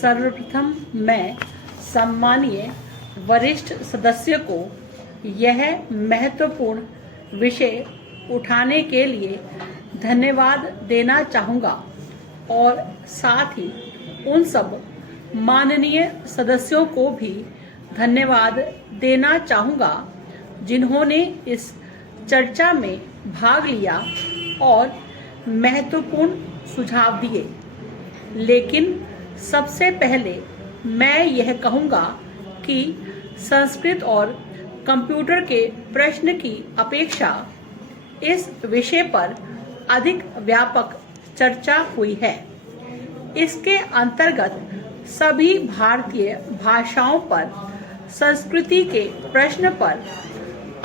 सर्वप्रथम मैं सम्मानीय वरिष्ठ सदस्य को यह महत्वपूर्ण विषय उठाने के लिए धन्यवाद देना चाहूँगा और साथ ही उन सब माननीय सदस्यों को भी धन्यवाद देना चाहूँगा जिन्होंने इस चर्चा में भाग लिया और महत्वपूर्ण सुझाव दिए। लेकिन सबसे पहले मैं यह कहूँगा कि संस्कृत और कंप्यूटर के प्रश्न की अपेक्षा इस विषय पर अधिक व्यापक चर्चा हुई है। इसके अंतर्गत सभी भारतीय भाषाओं पर संस्कृति के प्रश्न पर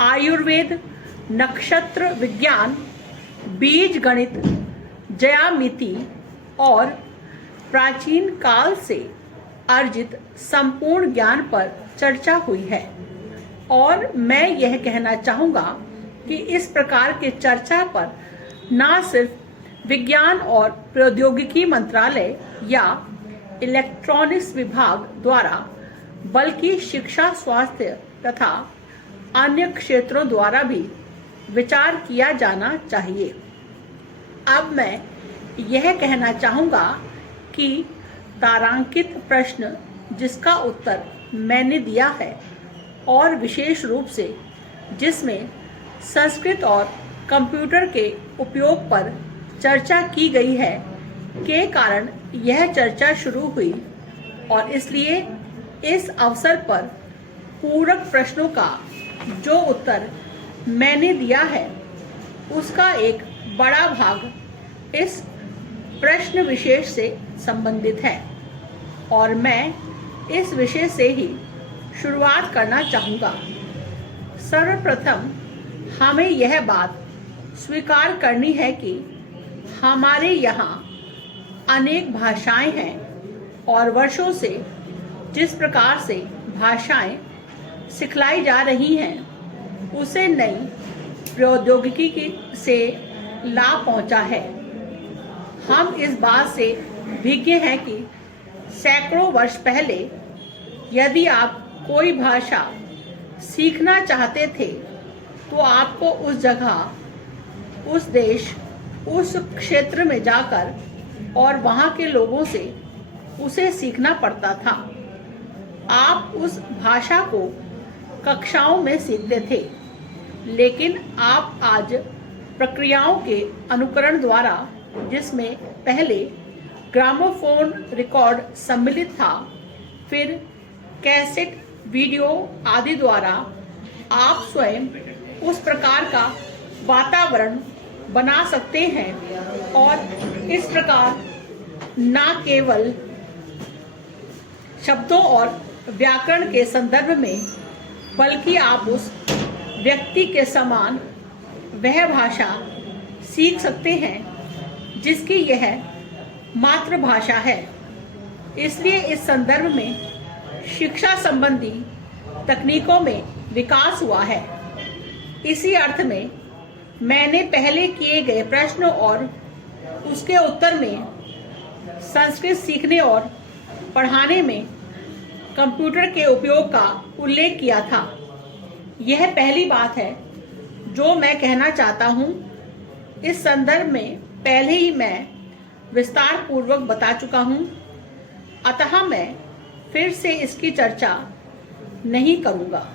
आयुर्वेद, नक्षत्र विज्ञान, बीज गणित, ज्यामिति और प्राचीन काल से अर्जित संपूर्ण ज्ञान पर चर्चा हुई है। और मैं यह कहना चाहूँगा कि इस प्रकार के चर्चा पर न सिर्फ विज्ञान और प्रौद्योगिकी मंत्रालय या इलेक्ट्रॉनिक्स विभाग द्वारा बल्कि शिक्षा, स्वास्थ्य तथा अन्य क्षेत्रों द्वारा भी विचार किया जाना चाहिए। अब मैं यह कहना चाहूँगा कि तारांकित प्रश्न जिसका उत्तर मैंने दिया है और विशेष रूप से जिसमें संस्कृत और कंप्यूटर के उपयोग पर चर्चा की गई है के कारण यह चर्चा शुरू हुई और इसलिए इस अवसर पर पूरक प्रश्नों का जो उत्तर मैंने दिया है उसका एक बड़ा भाग इस प्रश्न विशेष से संबंधित है और मैं इस विषय से ही शुरुआत करना चाहूँगा। सर्वप्रथम हमें यह बात स्वीकार करनी है कि हमारे यहाँ अनेक भाषाएं हैं और वर्षों से जिस प्रकार से भाषाएं सिखलाई जा रही हैं उसे नई प्रौद्योगिकी से लाभ पहुंचा है। हम इस बात से विज्ञ हैं कि सैकड़ों वर्ष पहले यदि आप कोई भाषा सीखना चाहते थे तो आपको उस जगह, उस देश, उस क्षेत्र में जाकर और वहाँ के लोगों से उसे सीखना पड़ता था। आप उस भाषा को कक्षाओं में सीखते थे, लेकिन आप आज प्रक्रियाओं के अनुकरण द्वारा, जिसमें पहले ग्रामोफोन रिकॉर्ड सम्मिलित था, फिर कैसेट, वीडियो आदि द्वारा आप स्वयं उस प्रकार का वातावरण बना सकते हैं और इस प्रकार न केवल शब्दों और व्याकरण के संदर्भ में बल्कि आप उस व्यक्ति के समान वह भाषा सीख सकते हैं जिसकी यह मातृभाषा है। इसलिए इस संदर्भ में शिक्षा संबंधी तकनीकों में विकास हुआ है। इसी अर्थ में मैंने पहले किए गए प्रश्न और उसके उत्तर में संस्कृत सीखने और पढ़ाने में कंप्यूटर के उपयोग का उल्लेख किया था। यह पहली बात है जो मैं कहना चाहता हूँ। इस संदर्भ में पहले ही मैं विस्तार पूर्वक बता चुका हूँ, अतः मैं फिर से इसकी चर्चा नहीं करूँगा।